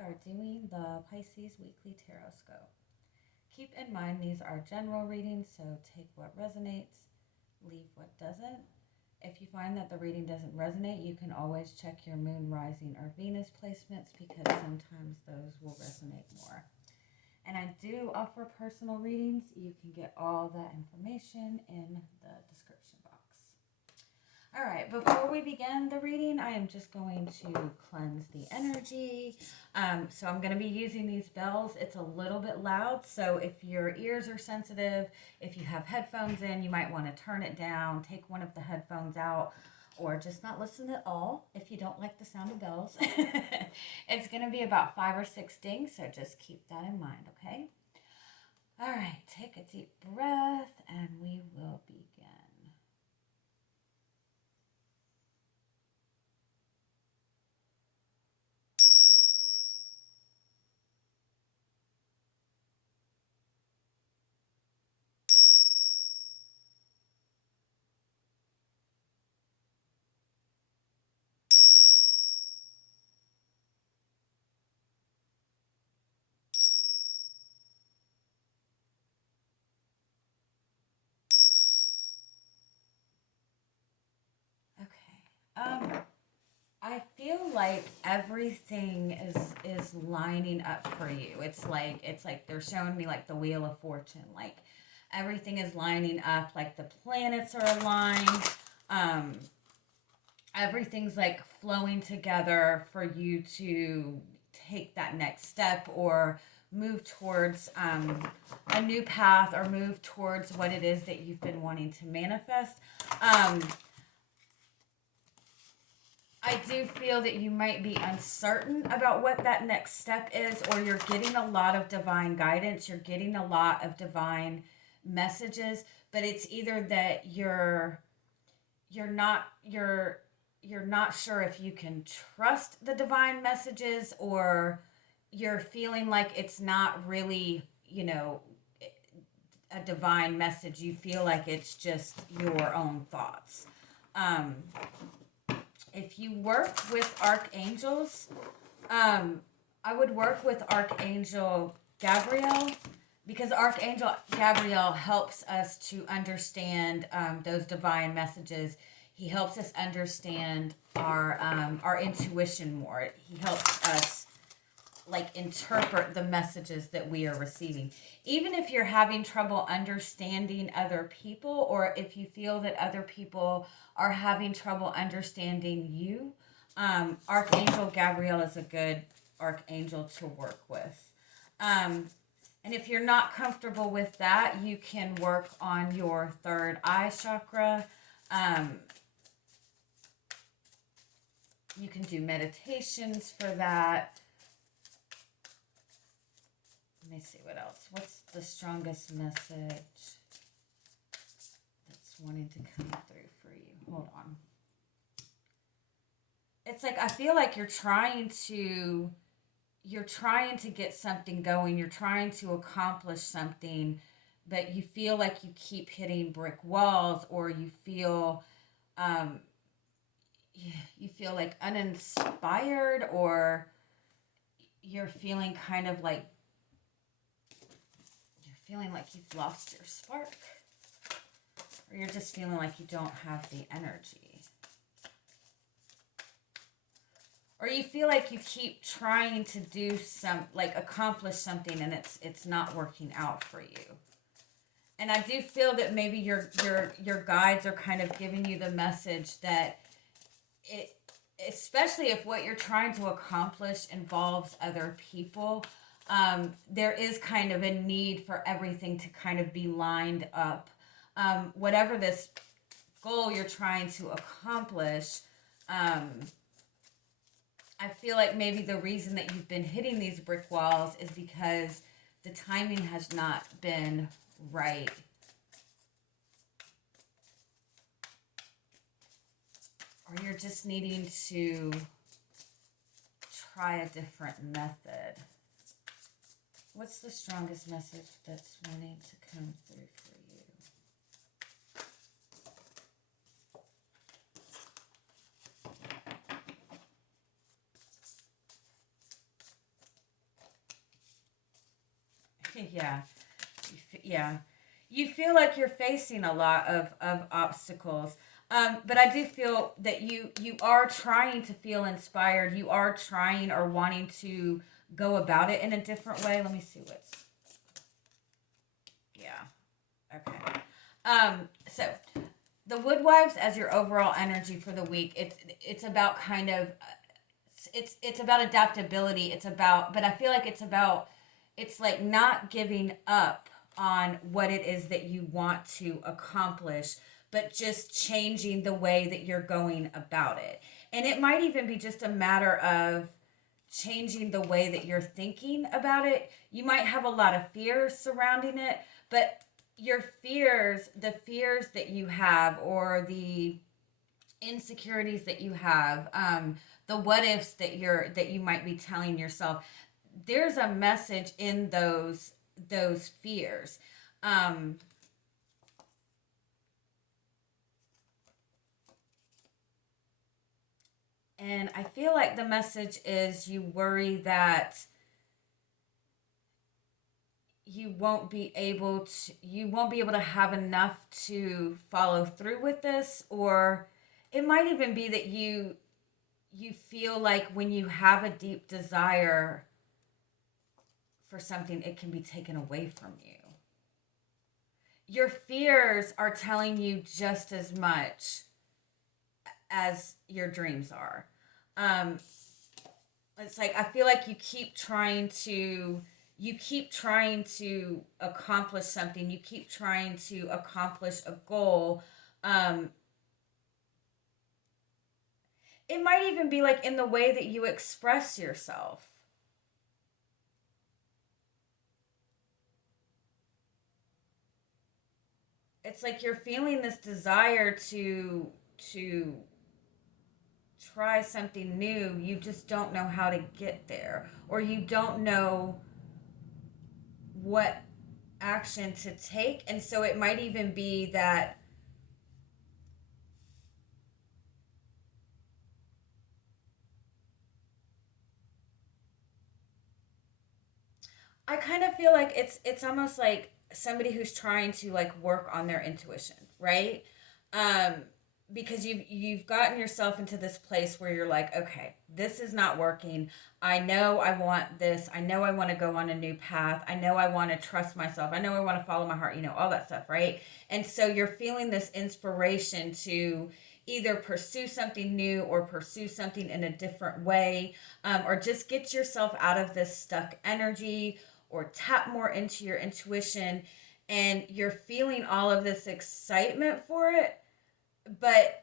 are doing the Pisces Weekly Tarotscope. Keep in mind these are general readings, so take what resonates, leave what doesn't. If you find that the reading doesn't resonate, you can always check your moon, rising, or Venus placements because sometimes those will resonate more. And I do offer personal readings. You can get all that information in the description box. All right, before we begin the reading, I am just going to cleanse the energy. So I'm going to be using these bells. It's a little bit loud, so if your ears are sensitive, if you have headphones in, you might want to turn it down, take one of the headphones out, or just not listen at all if you don't like the sound of bells. It's going to be about 5 or 6 dings, so just keep that in mind, okay? All right, take a deep breath, and we will begin. I feel like everything is lining up for you. It's like they're showing me like the Wheel of Fortune. Like everything is lining up. Like the planets are aligned. Everything's like flowing together for you to take that next step or move towards a new path or move towards what it is that you've been wanting to manifest. I do feel that you might be uncertain about what that next step is, or you're getting a lot of divine guidance, you're getting a lot of divine messages, but it's either that you're not sure if you can trust the divine messages, or you're feeling like it's not really, a divine message. You feel like it's just your own thoughts. If you work with archangels, I would work with Archangel Gabriel, because Archangel Gabriel helps us to understand those divine messages. He helps us understand our intuition more. He helps us like interpret the messages that we are receiving. Even if you're having trouble understanding other people, or if you feel that other people are having trouble understanding you, Archangel Gabriel is a good archangel to work with. And if you're not comfortable with that, you can work on your third eye chakra. You can do meditations for that. Let me see what else. What's the strongest message that's wanting to come through for you? Hold on. It's like I feel like you're trying to get something going. You're trying to accomplish something, but you feel like you keep hitting brick walls, or you feel like uninspired, or you're feeling kind of like you've lost your spark, or you're just feeling like you don't have the energy, or you feel like you keep trying to do accomplish something, and it's not working out for you. And I do feel that maybe your guides are kind of giving you the message that especially if what you're trying to accomplish involves other people, there is kind of a need for everything to kind of be lined up. Whatever this goal you're trying to accomplish, I feel like maybe the reason that you've been hitting these brick walls is because the timing has not been right. Or you're just needing to try a different method. What's the strongest message that's wanting to come through for you? Yeah. Yeah. You feel like you're facing a lot of obstacles. But I do feel that you are trying to feel inspired. You are trying or wanting to go about it in a different way. Let me see what's... Yeah. Okay. So the Woodwives as your overall energy for the week, it's about kind of it's about adaptability. It's about, but I feel like it's like not giving up on what it is that you want to accomplish, but just changing the way that you're going about it. And it might even be just a matter of changing the way that you're thinking about it. You might have a lot of fears surrounding it, but your fears, the fears that you have, or the insecurities that you have, the what ifs that you might be telling yourself, there's a message in those fears. And I feel like the message is you worry that you won't be able to have enough to follow through with this, or it might even be that you feel like when you have a deep desire for something, it can be taken away from you. Your fears are telling you just as much as your dreams are. It's like I feel like you keep trying to accomplish something. You keep trying to accomplish a goal. It might even be like in the way that you express yourself. It's like you're feeling this desire to try something new. You just don't know how to get there, or you don't know what action to take. And so it might even be that I kind of feel like it's almost like somebody who's trying to like work on their intuition, right? Um, because you've gotten yourself into this place where you're like, okay, this is not working. I know I want this. I know I want to go on a new path. I know I want to trust myself. I know I want to follow my heart, all that stuff, right? And so you're feeling this inspiration to either pursue something new or pursue something in a different way, or just get yourself out of this stuck energy, or tap more into your intuition, and you're feeling all of this excitement for it, but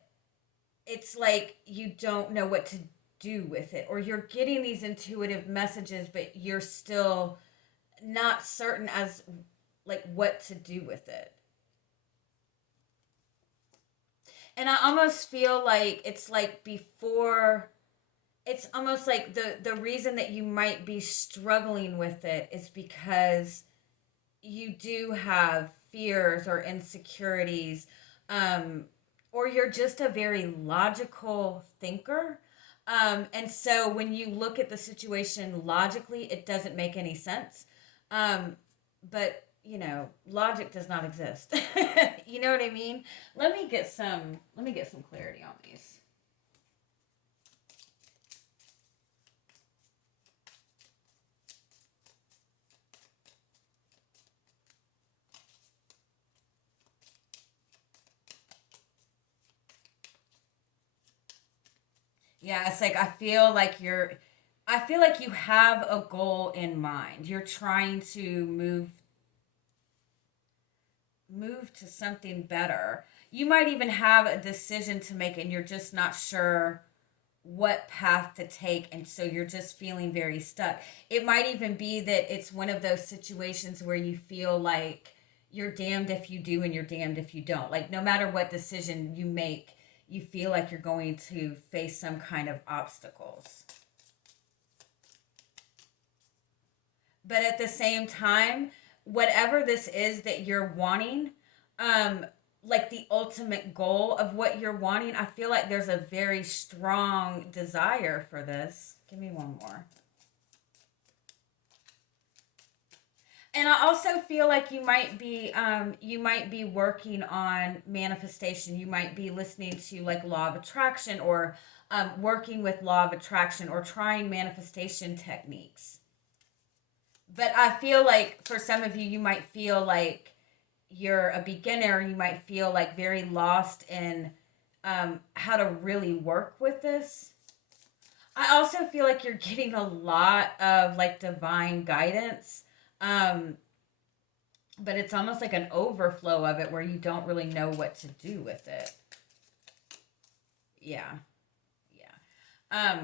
it's like you don't know what to do with it, or you're getting these intuitive messages, but you're still not certain as like what to do with it. And I almost feel like it's like before, it's almost like the reason that you might be struggling with it is because you do have fears or insecurities, or you're just a very logical thinker. And so when you look at the situation logically, it doesn't make any sense. But logic does not exist. You know what I mean? Let me get some clarity on these. Yeah, it's like I feel like you have a goal in mind. You're trying to move to something better. You might even have a decision to make and you're just not sure what path to take, and so you're just feeling very stuck. It might even be that it's one of those situations where you feel like you're damned if you do and you're damned if you don't. Like no matter what decision you make, you feel like you're going to face some kind of obstacles. But at the same time, whatever this is that you're wanting, um like the ultimate goal of what you're wanting, I feel like there's a very strong desire for this. Give me one more. And I also feel like you might be working on manifestation. You might be listening to like law of attraction, or working with law of attraction, or trying manifestation techniques. But I feel like for some of you, you might feel like you're a beginner. You might feel like very lost in how to really work with this. I also feel like you're getting a lot of like divine guidance. But it's almost like an overflow of it where you don't really know what to do with it. Yeah. Yeah.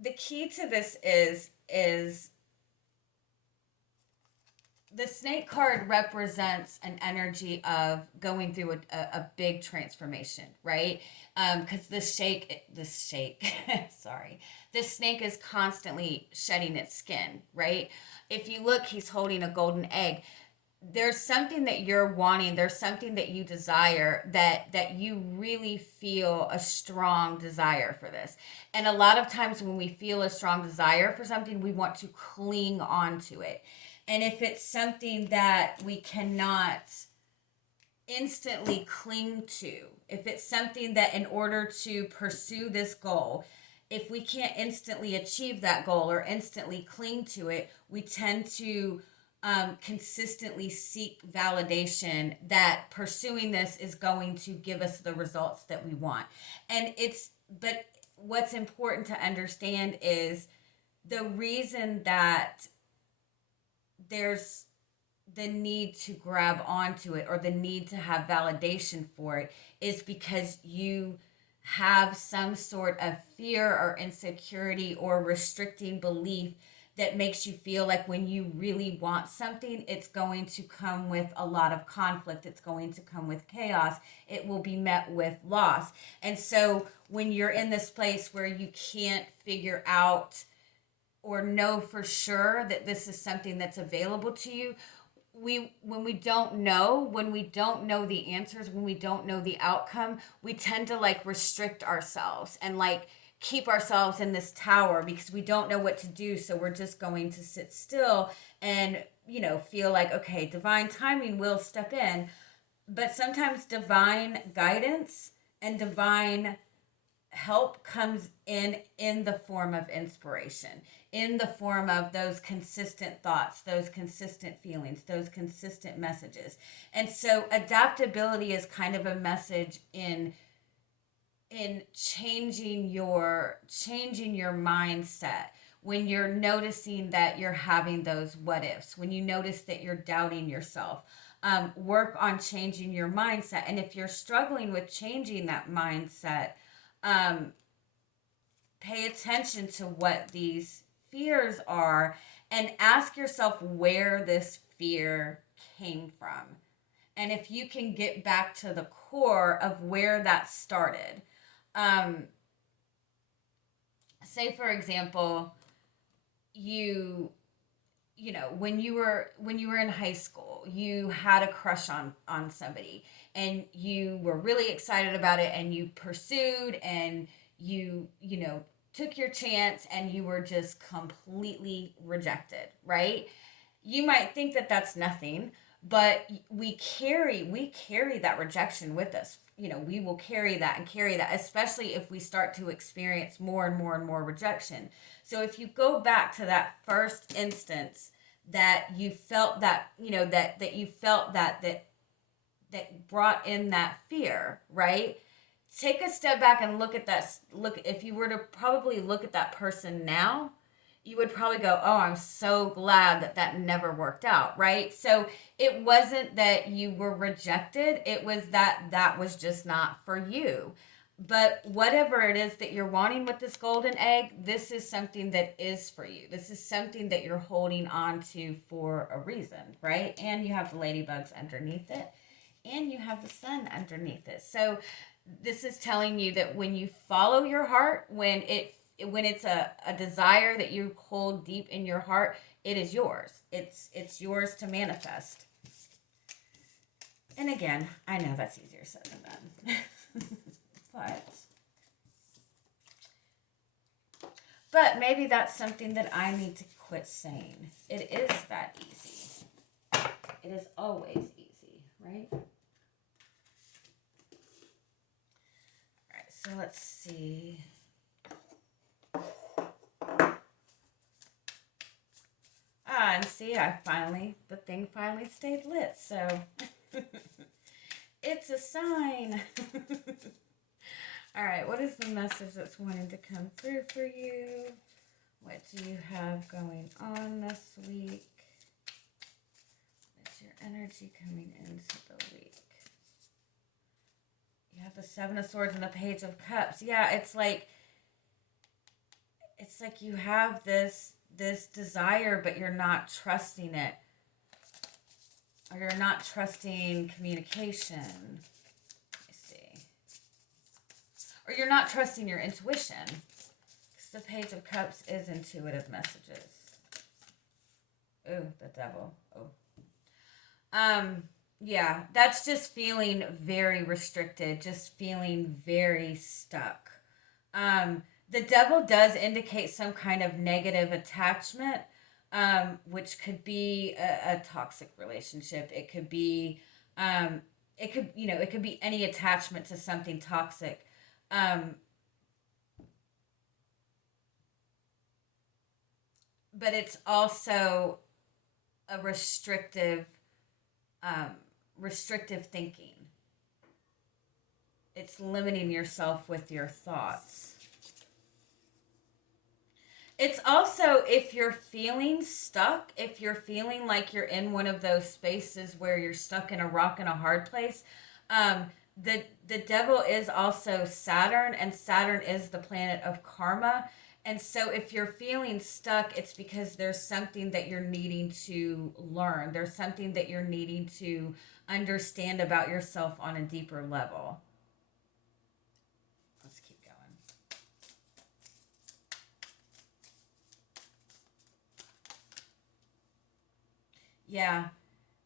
The key to this is the snake card represents an energy of going through a big transformation, right? Because this snake is constantly shedding its skin, right? If you look, he's holding a golden egg. There's something that you're wanting, there's something that you desire, that you really feel a strong desire for this. And a lot of times when we feel a strong desire for something, we want to cling on to it. And if it's something that we cannot instantly cling to, if it's something that in order to pursue this goal, if we can't instantly achieve that goal or instantly cling to it, we tend to consistently seek validation that pursuing this is going to give us the results that we want. But what's important to understand is the reason that there's the need to grab onto it, or the need to have validation for it, is because you have some sort of fear or insecurity or restricting belief that makes you feel like when you really want something, it's going to come with a lot of conflict. It's going to come with chaos. It will be met with loss. And so when you're in this place where you can't figure out or know for sure that this is something that's available to you, when we don't know the answers, when we don't know the outcome, we tend to like restrict ourselves and like keep ourselves in this tower because we don't know what to do. So we're just going to sit still and, feel like, okay, divine timing will step in. But sometimes divine guidance and divine help comes in the form of inspiration, in the form of those consistent thoughts, those consistent feelings, those consistent messages. And so adaptability is kind of a message in changing your mindset. When you're noticing that you're having those what ifs, when you notice that you're doubting yourself, work on changing your mindset. And if you're struggling with changing that mindset, pay attention to what these fears are and ask yourself where this fear came from. And if you can get back to the core of where that started, say for example, when you were in high school, you had a crush on somebody and you were really excited about it and you pursued and you took your chance and you were just completely rejected, right? You might think that that's nothing, but we carry that rejection with us. We will carry that, especially if we start to experience more and more and more rejection. So if you go back to that first instance that you felt that, that you felt that brought in that fear, right? Take a step back and look at that. If you were to probably look at that person now, you would probably go, oh, I'm so glad that never worked out, right? So it wasn't that you were rejected. It was that was just not for you. But whatever it is that you're wanting with this golden egg, this is something that is for you. This is something that you're holding on to for a reason, right? And you have the ladybugs underneath it, and you have the sun underneath it. So this is telling you that when you follow your heart, when it's a desire that you hold deep in your heart, it is yours. It's yours to manifest. And again, I know that's easier said than done. But But maybe that's something that I need to quit saying. It is that easy. It is always easy, right? All right, so let's see. And see, the thing finally stayed lit, so it's a sign. All right, what is the message that's wanting to come through for you? What do you have going on this week? What's your energy coming into the week? You have the Seven of Swords and the Page of Cups. Yeah, it's like you have this desire, but you're not trusting it. Or you're not trusting communication. Let me see. Or you're not trusting your intuition. Because the Page of Cups is intuitive messages. Ooh, the devil. Oh. Yeah, that's just feeling very restricted. Just feeling very stuck. The devil does indicate some kind of negative attachment, which could be a toxic relationship. It could be, it could be any attachment to something toxic. But it's also a restrictive thinking. It's limiting yourself with your thoughts. It's also, if you're feeling stuck, if you're feeling like you're in one of those spaces where you're stuck in a rock and a hard place, the devil is also Saturn, and Saturn is the planet of karma. And so if you're feeling stuck, it's because there's something that you're needing to learn. There's something that you're needing to understand about yourself on a deeper level. Let's keep going. Yeah.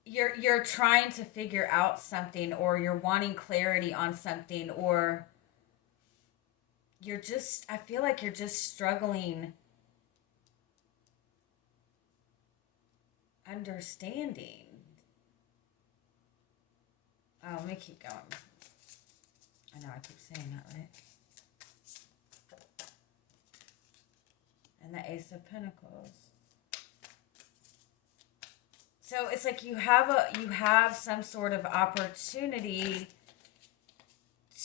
You're trying to figure out something, or you're wanting clarity on something, or I feel like you're just struggling understanding. Oh, let me keep going. I know I keep saying that, right? And the Ace of Pentacles. So it's like you have some sort of opportunity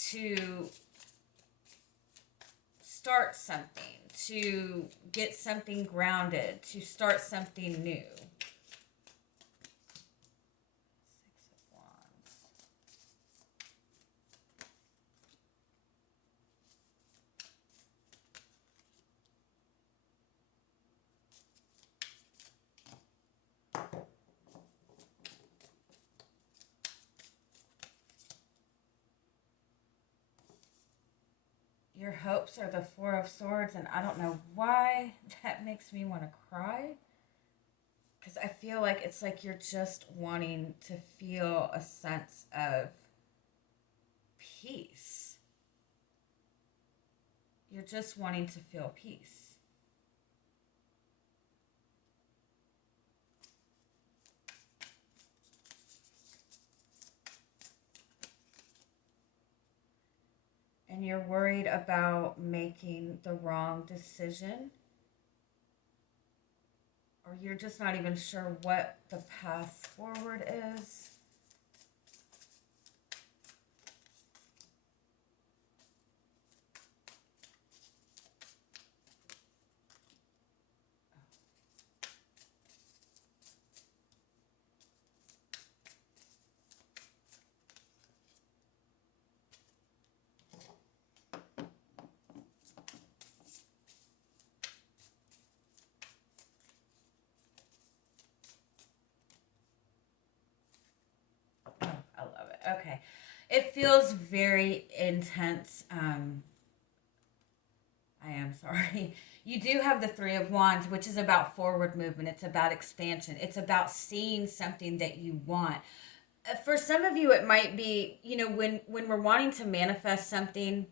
to start something, to get something grounded, to start something new. Six of Wands. Your hopes are the Four of Swords, and I don't know why that makes me want to cry. Because I feel like it's like you're just wanting to feel a sense of peace. You're just wanting to feel peace. And you're worried about making the wrong decision. Or you're just not even sure what the path forward is. Okay. It feels very intense. I am sorry. You do have the Three of Wands, which is about forward movement. It's about expansion. It's about seeing something that you want. For some of you, it might be, when we're wanting to manifest something,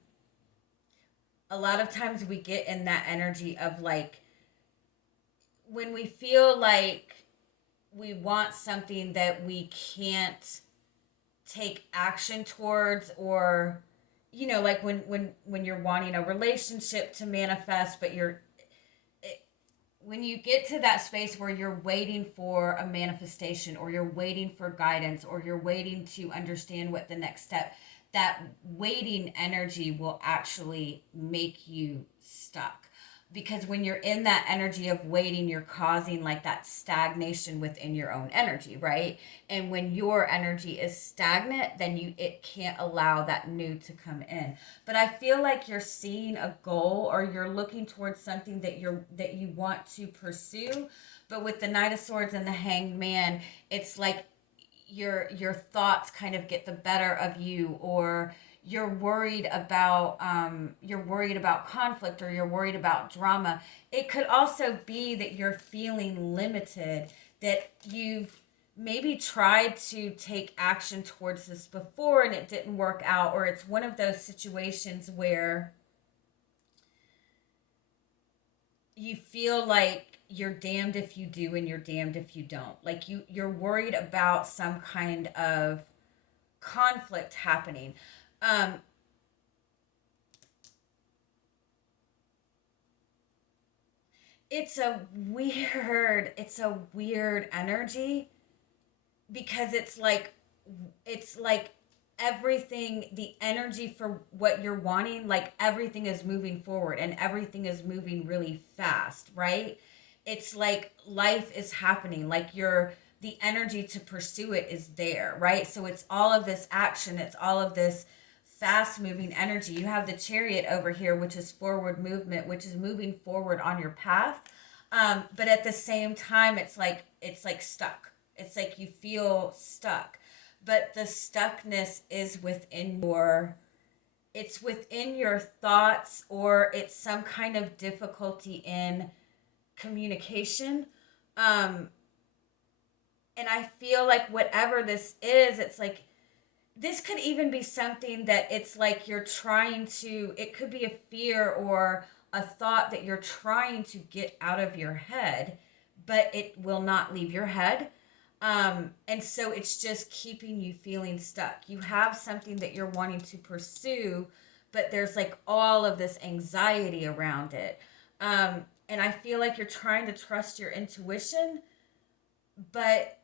a lot of times we get in that energy of like, when we feel like we want something that we can't take action towards, or like when you're wanting a relationship to manifest, but when you get to that space where you're waiting for a manifestation, or you're waiting for guidance, or you're waiting to understand what the next step, that waiting energy will actually make you stuck. Because when you're in that energy of waiting, you're causing like that stagnation within your own energy, right? And when your energy is stagnant, then it can't allow that new to come in. But I feel like you're seeing a goal, or you're looking towards something that you want to pursue. But with the Knight of Swords and the Hanged Man, it's like your thoughts kind of get the better of you, or you're worried about conflict, or you're worried about drama. It could also be that you're feeling limited, that you've maybe tried to take action towards this before and it didn't work out, or it's one of those situations where you feel like you're damned if you do and you're damned if you don't. Like you're worried about some kind of conflict happening. It's a weird energy, because it's like everything, the energy for what you're wanting, like everything is moving forward and everything is moving really fast, right? It's like life is happening, like the energy to pursue it is there, right? So it's all of this action, it's all of this fast moving energy. You have the Chariot over here, which is forward movement, which is moving forward on your path. But at the same time, it's like stuck. It's like you feel stuck, but the stuckness is within your thoughts, or it's some kind of difficulty in communication. And I feel like whatever this is, it's like, this could even be something that it's like it could be a fear or a thought that you're trying to get out of your head, but it will not leave your head. And so it's just keeping you feeling stuck. You have something that you're wanting to pursue, but there's like all of this anxiety around it. And I feel like you're trying to trust your intuition, but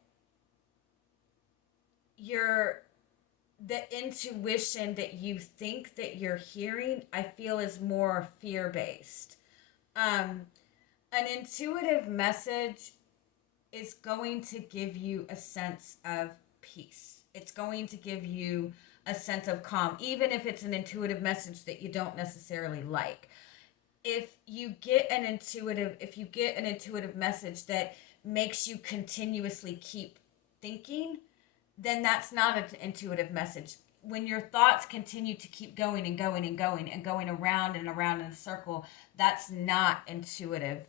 the intuition that you think that you're hearing, I feel, is more fear-based. An intuitive message is going to give you a sense of peace. It's going to give you a sense of calm, even if it's an intuitive message that you don't necessarily like. If you get an intuitive message that makes you continuously keep thinking, then that's not an intuitive message. When your thoughts continue to keep going and going and going and going around and around in a circle, that's not intuitive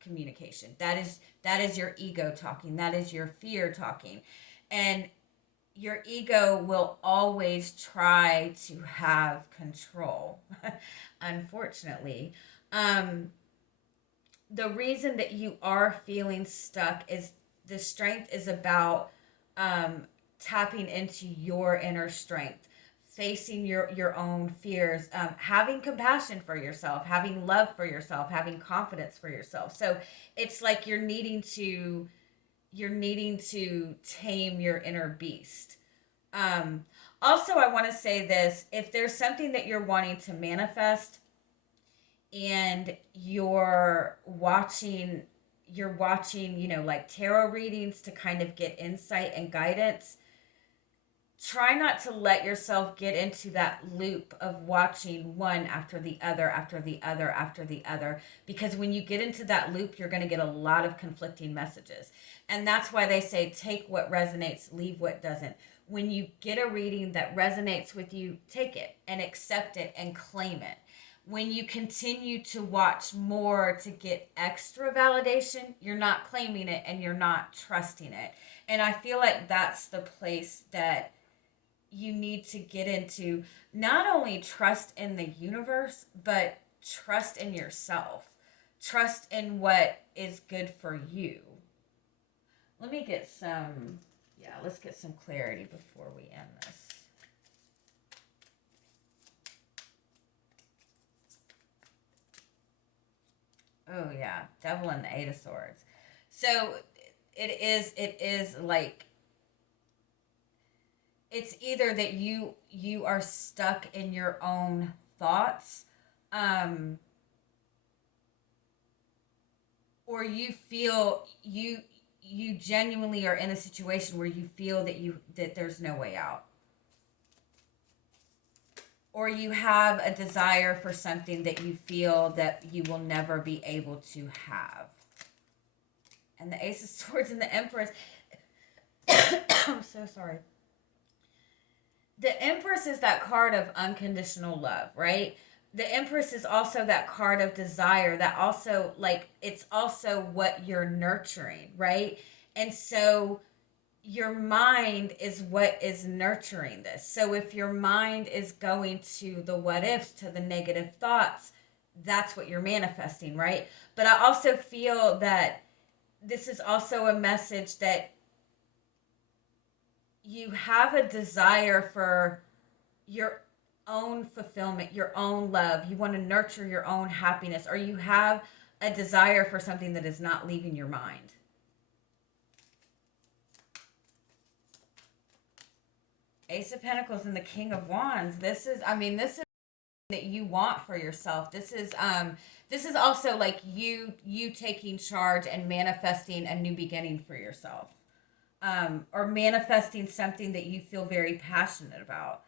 communication. That is your ego talking. That is your fear talking. And your ego will always try to have control, unfortunately. The reason that you are feeling stuck is the strength is about tapping into your inner strength, facing your own fears, having compassion for yourself, having love for yourself, having confidence for yourself. So it's like you're needing to tame your inner beast. Also, I want to say this: if there's something that you're wanting to manifest and you're watching, like tarot readings to kind of get insight and guidance, try not to let yourself get into that loop of watching one after the other, after the other, after the other. Because when you get into that loop, you're going to get a lot of conflicting messages. And that's why they say, take what resonates, leave what doesn't. When you get a reading that resonates with you, take it and accept it and claim it. When you continue to watch more to get extra validation, you're not claiming it and you're not trusting it. And I feel like that's the place that you need to get into not only trust in the universe, but trust in yourself. Trust in what is good for you. Let me get some, let's get some clarity before we end this. Oh yeah, Devil and the Eight of Swords. So it is like, it's either that you are stuck in your own thoughts, or you feel you genuinely are in a situation where you feel that there's no way out, or you have a desire for something that you feel that you will never be able to have. And the Ace of Swords and the Empress. I'm so sorry. The Empress is that card of unconditional love, right? The Empress is also that card of desire, that also, like, it's also what you're nurturing, right? And so your mind is what is nurturing this. So if your mind is going to the what ifs, to the negative thoughts, that's what you're manifesting, right? But I also feel that this is also a message that you have a desire for your own fulfillment, your own love. You want to nurture your own happiness, or you have a desire for something that is not leaving your mind. Ace of Pentacles and the King of Wands. This is that you want for yourself. This is also like you taking charge and manifesting a new beginning for yourself. Or manifesting something that you feel very passionate about.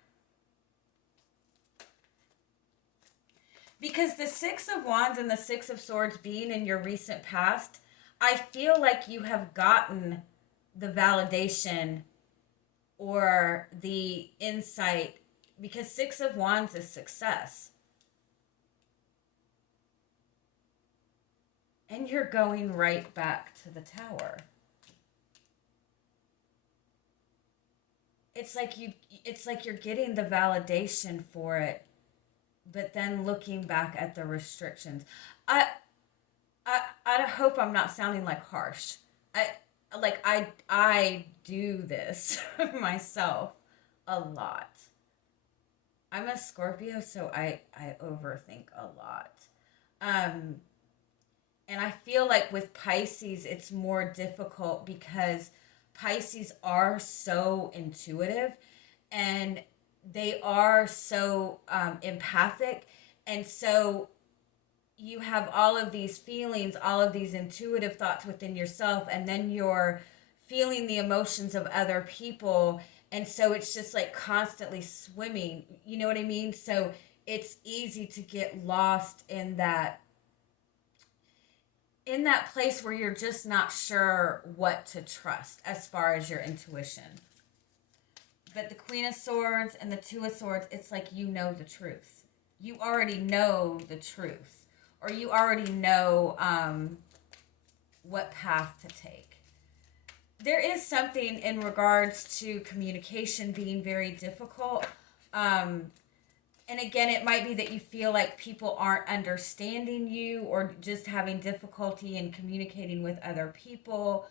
Because the Six of Wands and the Six of Swords being in your recent past, I feel like you have gotten the validation or the insight, because Six of Wands is success. And you're going right back to the Tower. It's like you're getting the validation for it, but then looking back at the restrictions. I hope I'm not sounding like harsh. I do this myself a lot. I'm a Scorpio, so I overthink a lot. And I feel like with Pisces, it's more difficult because Pisces are so intuitive, and they are so empathic, and so you have all of these feelings, all of these intuitive thoughts within yourself, and then you're feeling the emotions of other people, and so it's just like constantly swimming, you know what I mean? So it's easy to get lost in that place where you're just not sure what to trust as far as your intuition. But the Queen of Swords and the Two of Swords, it's like you know the truth. You already know the truth. Or you already know what path to take. There is something in regards to communication being very difficult. And again, it might be that you feel like people aren't understanding you, or just having difficulty in communicating with other people.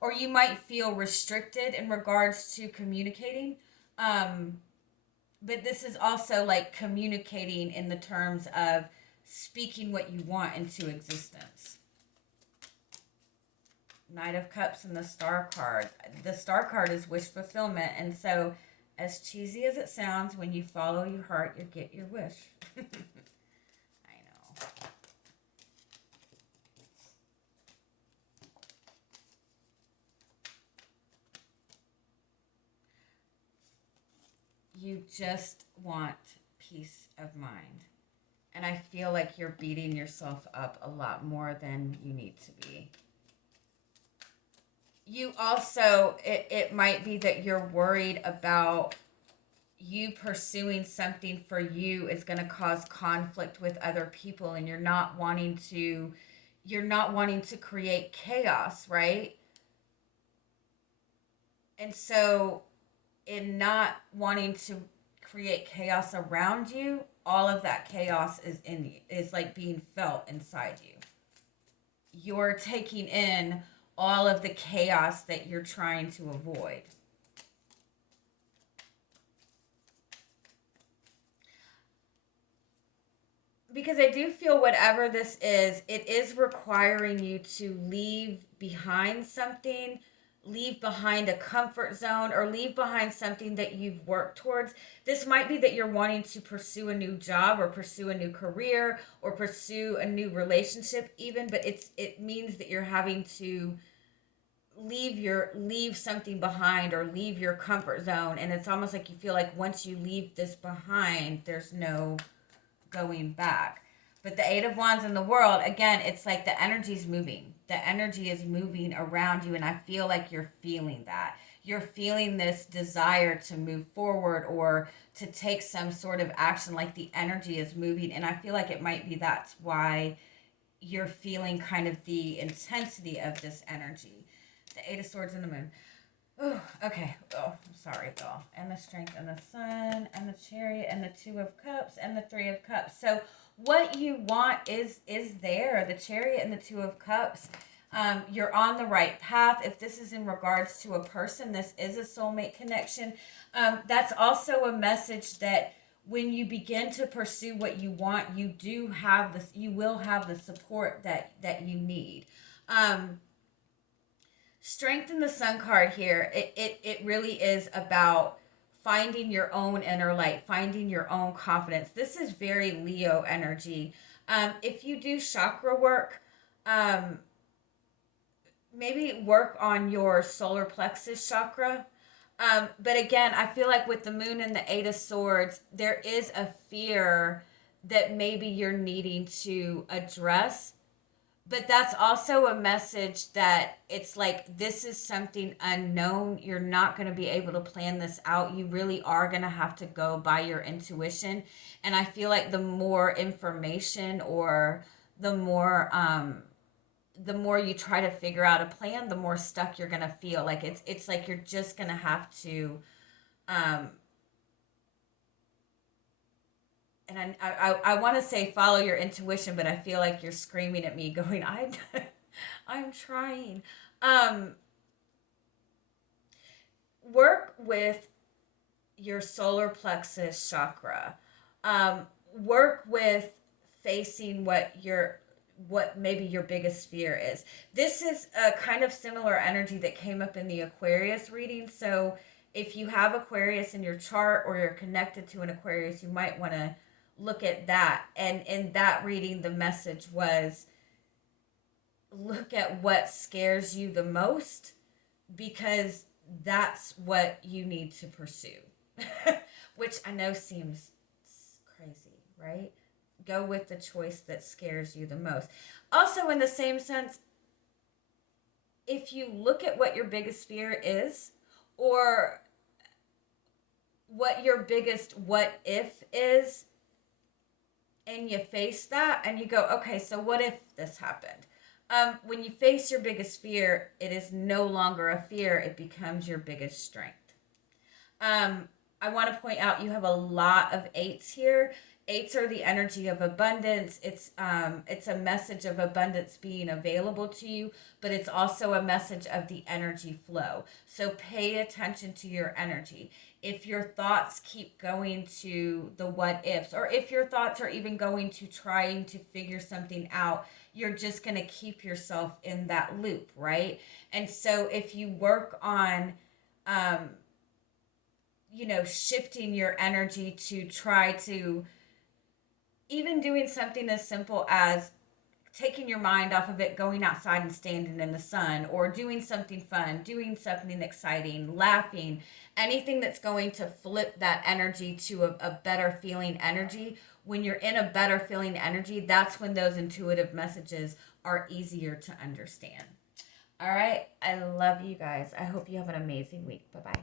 Or you might feel restricted in regards to communicating. But this is also like communicating in the terms of speaking what you want into existence. Knight of Cups and the Star card. The Star card is wish fulfillment. And so, as cheesy as it sounds, when you follow your heart, you get your wish. I know. You just want peace of mind. And I feel like you're beating yourself up a lot more than you need to be. You also, it might be that you're worried about you pursuing something for you is going to cause conflict with other people, and you're not wanting to create chaos, right? And so in not wanting to create chaos around you, all of that chaos is like being felt inside you. You're taking in all of the chaos that you're trying to avoid. Because I do feel whatever this is, it is requiring you to leave behind something, leave behind a comfort zone, or leave behind something that you've worked towards. This might be that you're wanting to pursue a new job or pursue a new career or pursue a new relationship even, but it means that you're having to leave something behind or leave your comfort zone, and it's almost like you feel like once you leave this behind, there's no going back. But the Eight of Wands in the world, again, it's like the energy's moving. The energy is moving around you, and I feel like you're feeling that. You're feeling this desire to move forward or to take some sort of action, like the energy is moving, and I feel like it might be that's why you're feeling kind of the intensity of this energy. The Eight of Swords and the Moon. Oh, okay. Oh, I'm sorry, y'all. And the Strength and the Sun and the Chariot and the Two of Cups and the Three of Cups. So what you want is there. The Chariot and the Two of Cups. You're on the right path. If this is in regards to a person, this is a soulmate connection. That's also a message that when you begin to pursue what you want, you do have this. You will have the support that you need. Strength in the Sun card here, it really is about finding your own inner light, finding your own confidence. This is very Leo energy. If you do chakra work, maybe work on your solar plexus chakra. But again, I feel like with the Moon and the Eight of Swords, there is a fear that maybe you're needing to address. But that's also a message that it's like, this is something unknown. You're not going to be able to plan this out. You really are going to have to go by your intuition. And I feel like the more information or the more you try to figure out a plan, the more stuck you're going to feel. Like it's like you're just going to have to and I want to say follow your intuition, but I feel like you're screaming at me going, I'm trying. Work with your solar plexus chakra. Work with facing what maybe your biggest fear is. This is a kind of similar energy that came up in the Aquarius reading. So if you have Aquarius in your chart or you're connected to an Aquarius, you might want to look at that. And in that reading, the message was, look at what scares you the most, because that's what you need to pursue. Which I know seems crazy, right? Go with the choice that scares you the most. Also, in the same sense, if you look at what your biggest fear is, or what your biggest what if is, and you face that and you go, okay, so what if this happened? When you face your biggest fear, it is no longer a fear. It becomes your biggest strength. I want to point out you have a lot of eights here. Eights are the energy of abundance. It's a message of abundance being available to you, but it's also a message of the energy flow. So pay attention to your energy. If your thoughts keep going to the what ifs, or if your thoughts are even going to trying to figure something out, you're just going to keep yourself in that loop, right? And so if you work on, shifting your energy to try to, even doing something as simple as taking your mind off of it, going outside and standing in the sun, or doing something fun, doing something exciting, laughing, anything that's going to flip that energy to a better feeling energy. When you're in a better feeling energy, that's when those intuitive messages are easier to understand. All right. I love you guys. I hope you have an amazing week. Bye-bye.